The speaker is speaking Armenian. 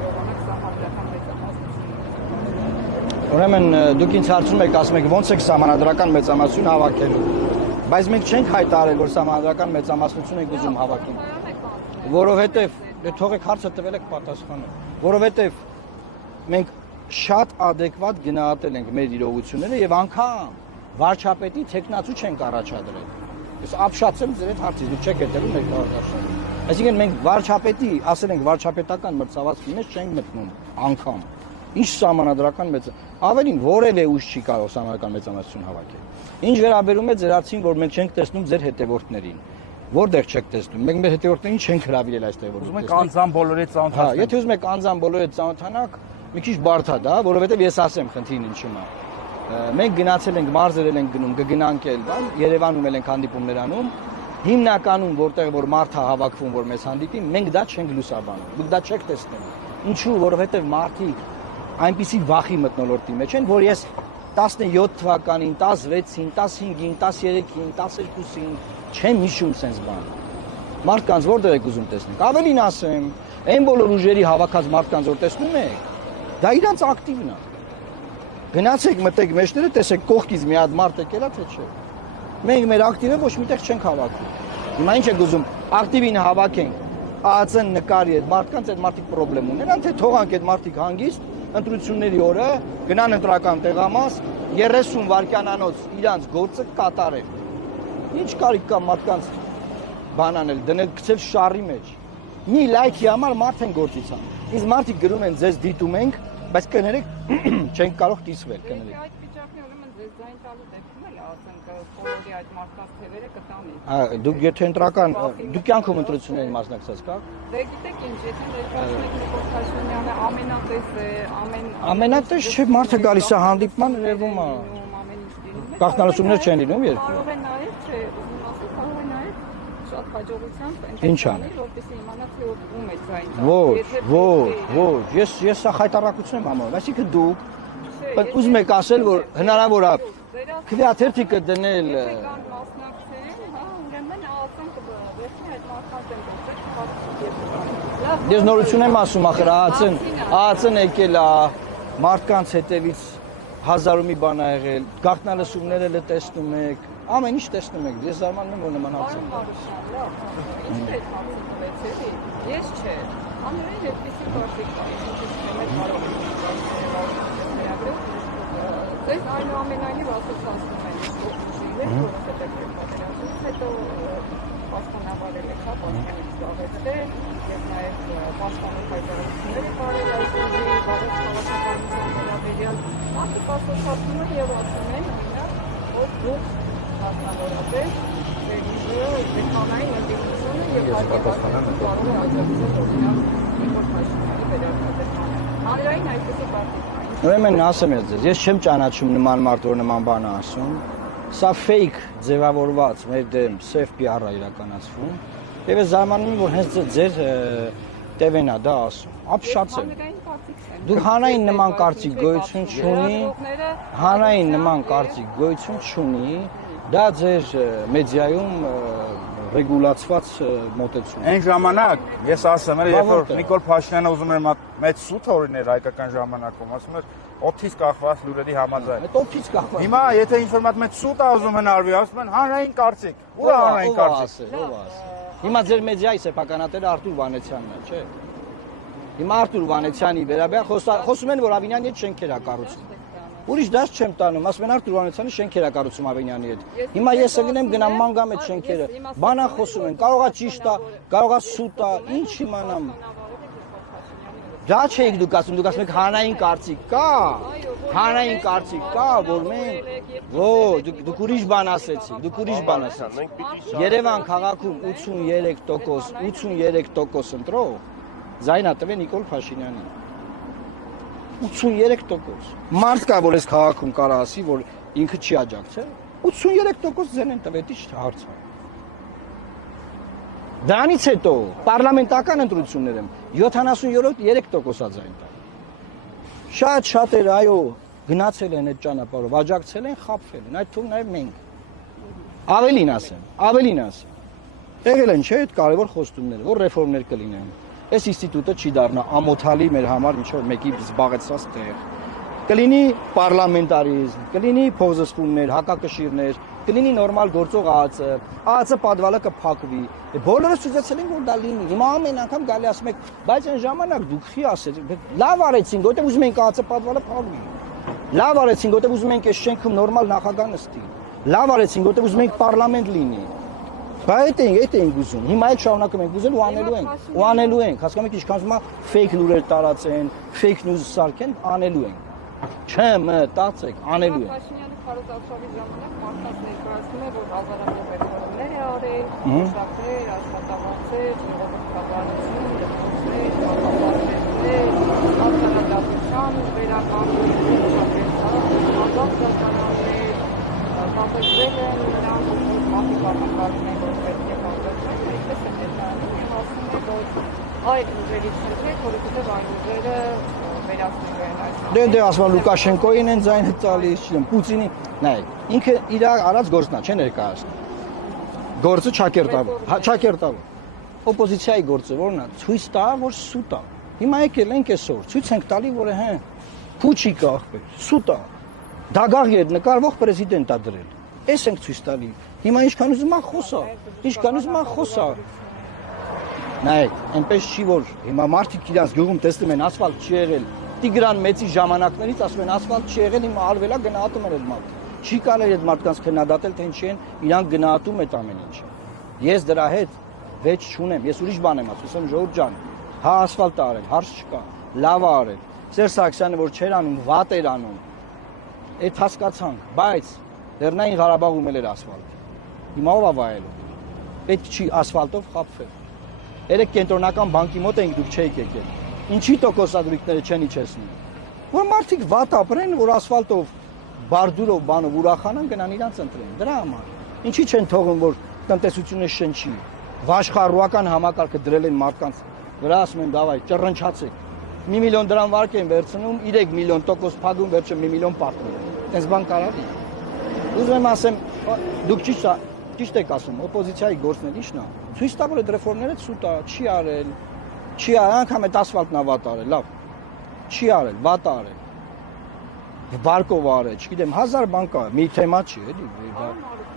կարողանանք սահմանադրական մեծամասնություն։ Ուրեմն դուք ինձ հարցնում եք, ասում եք ո՞նց եք սահմանադրական մեծամասնություն հավաքելու։ Բայց մենք չենք հայտարարել, որ սահմանադրական մեծամասնություն ենք ուզում հավաքել։ Որովհետև թողեք հարցը տվել եք պատասխանել։ Որովհետև մենք շատ adekvat գնահատել ենք մեր իրողությունները եւ անգամ վարչապետի տեխնացու չենք առաջադրել։ Ես ապշացեմ ձեր այդ հարցից, դուք չեք հետևում մեր կարգաշարը։ Այսինքն մենք վարչապետի, ասել ենք վարչապետական մրցավազքի մեջ չենք մտնում անգամ։ Ինչ սահմանադրական մեծ, ավելին որևէ ուժ չի կարող սահմանադրական մեծամասնություն հավաքել։ Ինչ վերաբերում է ձեր հարցին, որ մենք չենք տեսնում ձեր հետևորդներին։ Որտեղ չեք տեսնում։ Մենք մեր հետևորդներին չենք հրավիրել այստեղ որ։ Ուզում եք անձամբ բոլորի հետ ծանոթանալ։ Հա, եթե ուզում եք անձամբ բոլորի հետ ծանոթանաք, մի քիչ բարդ է դա, որովհետև ես ասեմ խնդիրն ինչու՞ն է։ Մենք գնացել ենք, մարզերել ենք գնում, կգնանք էլ, բան, Երևանում էլ ենք հանդիպումներ անում։ Հիմնականում որտեղ որ մարդ է հավաքվում, որ մեզ հանդիպի, մենք դա չենք լուսաբանում։ Դուք դա չեք տեսնում։ Ինչու՞, որովհետև մարդիկ այնպիսի վախի մթնոլորտի մեջ են, որ ես 17 թվականին, 16-ին, 15-ին, 13-ին, 12-ին չեմ հիշում sense բան։ Մարդկանց որտեղ եք ուզում տեսնենք։ Ավելին ասեմ, այն բոլոր ուժերի հավաքած մարդկանց որ տեսնում եք, դա իրանց ակտիվն է։ Գնացեք մտեք մեջները, տեսեք կողքից մի հատ մարդ եկել է թե չէ։ Մենք մեր ակտիվը ոչ միտեղ չենք հավաքում։ Հիմա ինչ եք ուզում, ակտիվին հավաքենք, ԱԱՑ-ն նկարի այդ մարդկանց այդ մարդիկ խնդրեմ ունենան, թե թողանք այդ մարդիկ հանգիստ ընտրությունների օրը գնան ընտրական տեղամաս 30 վայրկյանանոց իրանց գործը կատարել։ Ինչ կարիք կա մարդկանց բան անել, դնել գցել շարի մեջ։ Մի լայքի համար մարդ են գործից անում։ Իսկ մարդիկ գրում են ձեզ դիտում ենք, բայց կներեք չենք կարող դիսվել, կներեք։ Այդ վիճակն ուրեմն ձեզ ձայն տալու դեպքում էլ ասենք բոլորի այդ մարդկանց թևերը կտանի։ Հա, դուք եթե ընտրական, դուք կյանքում ընտրություններին մասնակցած կաք։ Դե գիտեք ինչ, եթե ներկայացնեք Նիկոլ Փաշինյանը ամենատես է, ամենատես չէ, մարդը գալիս է հանդիպման, ներվում է։ Գաղտնալսումներ չեն լինում երկու։ Կարող է նաև, չէ, ուզում ասել, կարող է նաև շատ հաջողությամբ Ինչ անել, որպեսզի իմանա թե ում է ձայն Ոչ, ես սա խայտարակություն եմ համարում, այսինքն դուք ուզում եք ասել, որ հնարավոր է քվեաթերթիկը դնել Ես նորություն եմ ասում, ախր ԱԱՑ-ն եկել է մարդկանց հետևից հազար ու մի բան ա եղել, գաղտնալսումներ էլ տեսնում եք, ամեն ինչ տեսնում եք, ես զարմանում եմ, որ նման հարցեր։ Ես չէ, ամենայն այդպիսի գործիք կա, Ձեզ այնուամենայնիվ ասոցիացնում են ուժերը, որովհետև հետո պաշտպանավարել եք, հա, պաշտպանից զբաղեցրել եւ նաեւ պաշտպանող հայտարարությունները կարել այս ուժի բաղաց քաղաքականության վերաբերյալ մարդիկ ասոցիացնում են եւ ասում են օրինակ, որ դուք մասնավորապես ձեր ուժը դեպքանային ընդդիմությունը եւ պատասխանատու կարող է աջակցել օրինակ Նիկոլ Փաշինյանի վերարտադրմանը։ Հանրային այսպիսի պարտիկ Ուրեմն ասեմ ես չեմ ճանաչում նման մարդ, որ նման բան ասում։ Սա fake ձևավորված մեր դեմ սև PR-ը իրականացվում։ Եվ ես զարմանում եմ, որ հենց ձեր տևեն է դա ասում։ Ապշացել։ Դուք հանրային նման կարծիք գոյություն չունի, հանրային նման կարծիք գոյություն չունի, դա ձեր մեդիայում ռեգուլացված մոտեցում։ Այն ժամանակ ես ասեմ, երբ որ Նիկոլ Փաշինյանը ուզում էր մեծ սուտ օրիներ հայկական ժամանակում, ասում էր օդից կախված լուրերի համաձայն։ Այդ օդից կախված։ Հիմա եթե ինչ-որ մեծ սուտ է ուզում հնարվի, ասում են հանրային կարծիք։ Ո՞ր է հանրային կարծիք։ Հիմա ձեր մեդիայի սեփականատերը Արտուր Վանեցյանն է, չէ՞։ Հիմա Արտուր Վանեցյանի վերաբերյալ խոսում են, որ Ավինյանի հետ շենքեր է կառուցում։ Ուրիշ դաս չեմ տանում, ասում են Արտուր Վանեցյանը շենքեր է կառուցում Ավինյանի հետ։ Հիմա ես գնեմ գնամ մանգամ այդ շենքերը։ Բանա խոսում են, կարողա ճիշտ է, կարողա սուտ է, ինչ իմանամ։ Դա չէիք դուք ասում եք հանրային կարծիք կա։ Հանրային կարծիք կա, որ մենք դուք ուրիշ բան ասեցիք, դուք ուրիշ բան ասեցիք։ Երևան քաղաքում 83% ընտրող ձայնա տվե Նիկոլ Փաշինյանին։ 83%։ Մարդ կա, որ այս քաղաքում կարա ասի, որ ինքը չի աջակցել, 83% ձեն են տվել, ի՞նչ հարց է։ Դրանից հետո պարլամենտական ընտրություններ եմ 73% ձայն տա։ Շատ էր, այո, գնացել են այդ ճանապարհով, աջակցել են, խաբվել են, այդ թվում նաև մենք։ Ավելին ասեմ։ Եղել են չէ՞ այդ կարևոր խոստումները, որ ռեֆորմներ կլինեն։ այս ինստիտուտը չի դառնա ամոթալի մեր համար ինչ որ մեկի զբաղեցրած տեղ։ Կլինի պարլամենտարիզմ, կլինի փոխզսպումներ, հակակշիռներ, կլինի նորմալ գործող ԱԱՑ պատվալը կփակվի։ Բոլորս ցույցացել են որ դա լինի։ Հիմա ամեն անգամ գալի ասում եք, բայց այն ժամանակ դուք խի ասեցիք, լավ արեցինք, որտեղ ուզում ենք ԱԱՑ պատվալը փակվի։ Լավ արեցինք, որտեղ ուզում ենք այս շենքում նորմալ նախագահ նստի։ Լավ արեցինք, որտեղ ուզում ենք պարլամենտ լինի։ Բայց այդ ենք ուզում։ Հիմա էլ շարունակում ենք ուզել ու անելու ենք։ Հասկանում եք ինչքան ուզում է fake լուրեր տարածեն, fake news սարքեն, անելու ենք։ Չմտածեք, անելու ենք։ Փաշինյանը քարոզարշավի ժամանակ մարդկանց ներկայացնում է, որ ազարակող ռեֆորմներ է արել, մշակներ, աշխատավարձեր, ժողովրդավարություն, դպրոցներ, կառավարություններ, արտադրության վերականգնում, ազատ դատարաններ, կապեցվել են նրանք, որ մարդիկ արտակարգում են, որ պետք է կապեցվեն, այդպես է ներկայանում և ասում է, որ այդ ուժերից չեք, որովհետև այն ուժերը վերացնելու են այս։ Դե ասում Լուկաշենկոին են ձայնը տալիս, չգիտեմ, Պուտինի, նայեք, ինքը իր արած գործն է, չէ ներկայացնում։ Գործը ճակերտավոր։ Օպոզիցիայի գործը որն է, ցույց տա, որ սուտ է։ Հիմա եկել ենք այսօր, ցույց ենք տալի, որ փուչի կա ախպեր, սուտ է։ Դագաղ նկարվող պրեզիդենտ է դրել։ Էս ենք ցույց տալի։ Հիմա ինչքան ուզում է խոսա, ինչքան ուզում է խոսա։ Նայեք, այնպես չի որ հիմա մարդիկ իրանց գյուղում տեսնում են ասֆալտ չի եղել։ Տիգրան մեծի ժամանակներից ասում են ասֆալտ չի եղել, հիմա արվելա գնահատում են այդ մարդը։ Չի կարելի այդ մարդկանց քննադատել, թե ինչի են իրանք գնահատում այդ ամեն ինչը։ Ես դրա հետ վեճ չունեմ, ես ուրիշ բան եմ ասում, Ժողովուրդ ջան, հա ասֆալտ արել, հարց չկա, լավ է արել։ Սերժ Սարգսյանը որ չէր անում, վատ էր անում։ Այդ հասկացանք, բայց Լեռնային Ղարաբաղում էլ էր ասֆալտ։ Հիմա ով է վայելում։ Պետք չի ասֆալտով խաբվել։ Երեք կենտրոնական բանկի մոտ ենք դուք չեք եկել։ Ինչի տոկոսադրույքները չեն իջեցնում։ Որ մարդիկ վատ ապրեն, որ ասֆալտով, բարդուրով, բանով ուրախանան, գնան իրանց ընտրեն։ Դրա համար։ Ինչի չեն թողում, որ տնտեսությունը շնչի։ Վաշխառուական համակարգը դրել են մարդկանց վրա, ասում են, դավայ, ճռնչացեք։ 1 միլիոն դրամ վարկ են վերցնում, 3 միլիոն տոկոս փակում, վերջը 1 միլիոն պատմում։ Տես բան կարելի։ Ուզում եմ ասեմ, դուք ճիշտ եք ասում, օպոզիցիայի գործն էլ ի՞նչն է։ Ցույց տա որ այդ ռեֆորմները սուտ է, չի արել, անգամ այդ ասֆալտն է վատ արել, լավ։ Չի արել, վատ արել։ Բարկով արել, չգիտեմ, 1000 բան կա, մի թեմա չի, էլի։